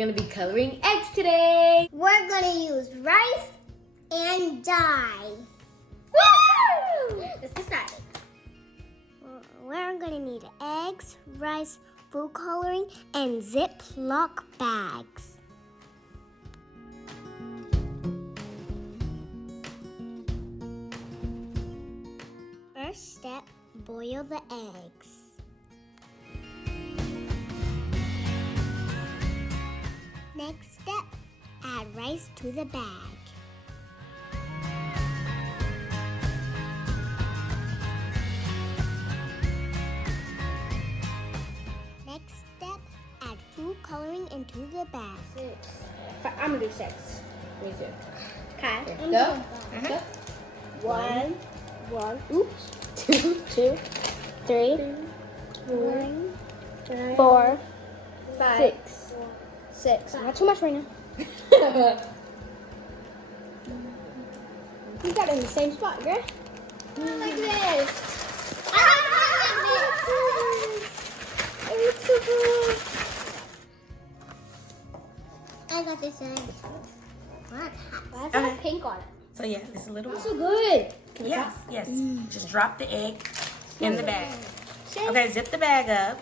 gonna be coloring eggs today. We're gonna use rice and dye. Woo! Let's get started. We're gonna need eggs, rice, food coloring, and Ziploc bags. First step, boil the eggs. Next step, add rice to the bag. Next step, add food coloring into the bag. 6. I'm gonna do 6. Me too. Okay. Go. Go. 1. Oops. 2, 3, 4, 5. 6. Not too much right now. You got it in the same spot, girl. Like this. I got this in. Why does it have pink on it? So yeah, it's a little. So good. Yes, yes. Just drop the egg in the bag. Okay, zip the bag up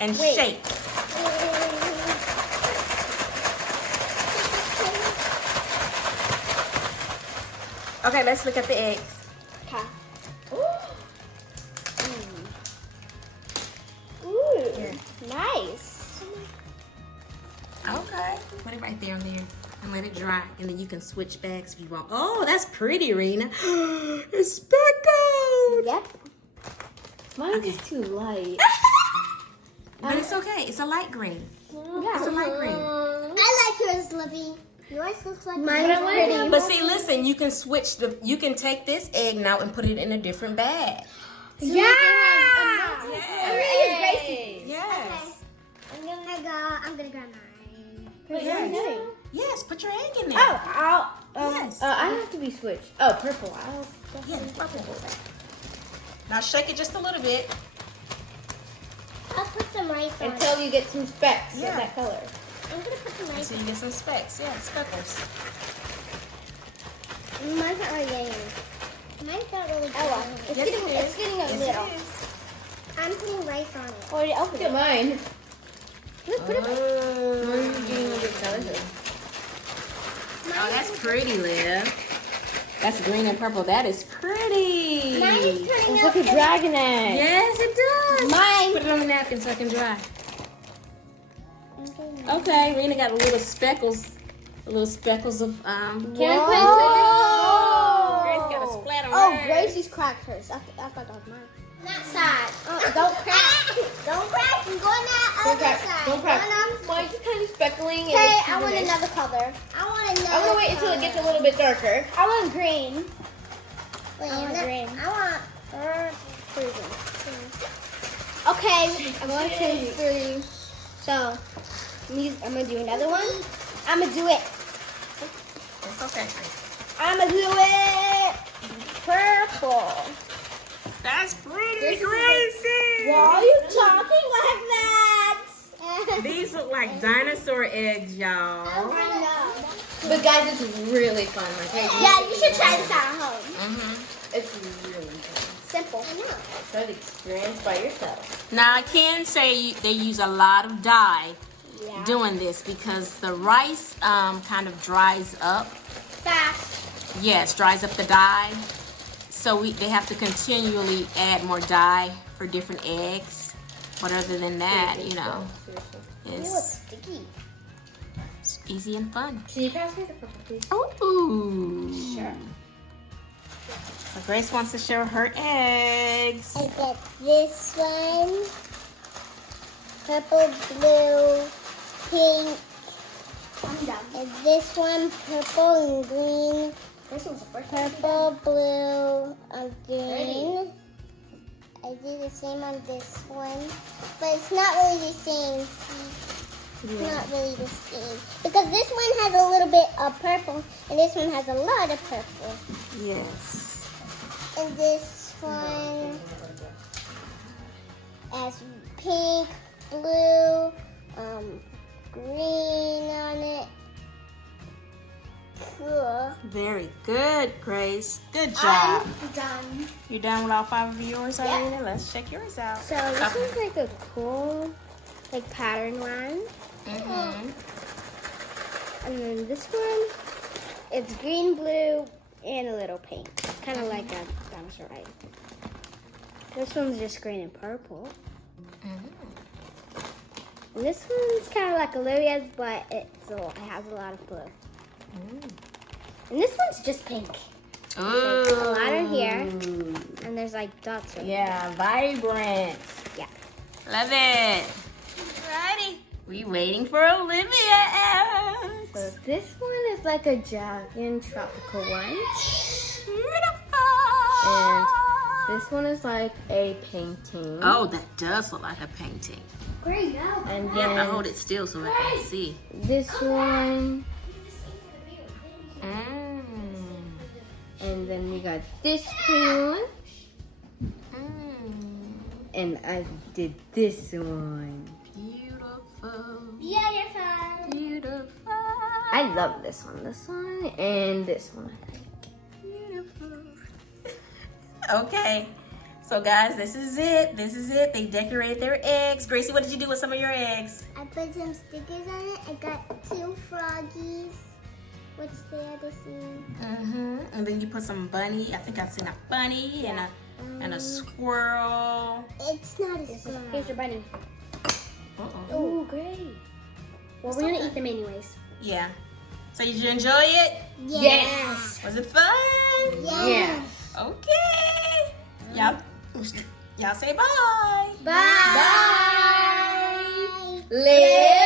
and shake. Okay, let's look at the eggs. Here. Nice. Okay, put it right there on there and let it dry, and then you can switch bags if you want. Oh, that's pretty, Rena. It's speckled. Yep. Mine's just too light. But it's okay. It's a light green. Yeah. It's a light green. I like yours, Libby. Yours looks like Mine's pretty. But see, listen, you can switch you can take this egg now and put it in a different bag. Yeah. Hooray! Yes. I'm gonna grab mine. Yes. Yes, put your egg in there. Oh, Yes. I have to be switched. Oh, purple. Yeah, purple. Now shake it just a little bit. I'll put some rice on it. Until you get some specks Yeah. of that color. I'm gonna put some rice So you get some specks. Yeah, speckles. on. Mine's not really getting. Mine's not really. Oh well. It's Yes, getting. it is. It's getting a Yes, little. it is. I'm putting rice on it. Already opened it. Mine. Look, put it. Mine's getting a little bit colorful. Oh, that's pretty, Liv. That's green and purple. That is pretty. Mine is turning It's out. like a dragon egg. Yes, it does. Mine. Put it on the napkin so it can dry. Okay, Rena got a little speckles of Can I put Grace got a splat on Oh, hers. Gracie's cracked hers. I thought that was mine. That side. Don't crack. Don't crack. I'm going that Don't other crack. side. Don't crack. Going Mine's just kind of speckling. Okay, I want another color. I want another. I'm gonna wait until it gets a little bit darker. I want green. Wait, I want green. I want green. Okay, I'm going to 3. So, I'm gonna do another one. I'm gonna do it. It's okay. I'm gonna do it purple. That's pretty, This is Gracie. Why are you talking like that? These look like dinosaur eggs, y'all. I know. But guys, it's really fun. Like, Yeah, you should try this out at home. It's really fun. Simple. I know. Try to experience by yourself. Now, I can say they use a lot of dye Yeah. doing this because the rice kind of dries up. Fast. Yes, dries up the dye. So they have to continually add more dye for different eggs. But other than that, you know, Seriously. It's it's sticky. easy and fun. Can you pass me the purple, please? Ooh. Sure. So Grace wants to show her eggs. I get this one. Purple, blue, pink. I'm done. And this one, purple and green. This one's the first Purple, blue, and green. I did the same on this one. But it's not really the same. It's not really the same. Because this one has a little bit of purple, and this one has a lot of purple. Yes. And this one has pink, blue, green on it. Cool. Very good, Grace. Good job. I'm done. You done with all 5 of yours already? Let's check yours out. So this one's like a cool, like pattern one. Mm-hmm. And then this one, it's green, blue, and a little pink. It's kind of like a dinosaur, right? This one's just green and purple. And this one's kind of like Olivia's, but it has a lot of blue. And this one's just pink. Ooh. There's a lot in here, and there's like dots. Right Yeah, vibrant. Yeah. Love it. Alrighty. We waiting for Olivia. So this one is like a giant tropical one. Beautiful. And this one is like a painting. Oh, that does look like a painting. Great, now. And Yeah, I then hold it still so I can see. this one. Mm. And then we got this one. Mm. And I did this one. Beautiful. Beautiful. Beautiful. I love this one. This one and this one, I think. Beautiful. Okay. So guys, this is it. This is it. They decorated their eggs. Gracie, what did you do with some of your eggs? I put some stickers on it. I got 2 froggies. What's the other scene? And then you put some bunny. I think I've seen a bunny and a squirrel. It's not a squirrel. Here's your bunny. Uh-oh. Oh, great. Well, we're gonna eat them anyways. Yeah. So did you enjoy it? Yes. Was it fun? Yes. Okay. Y'all say bye. Bye. Live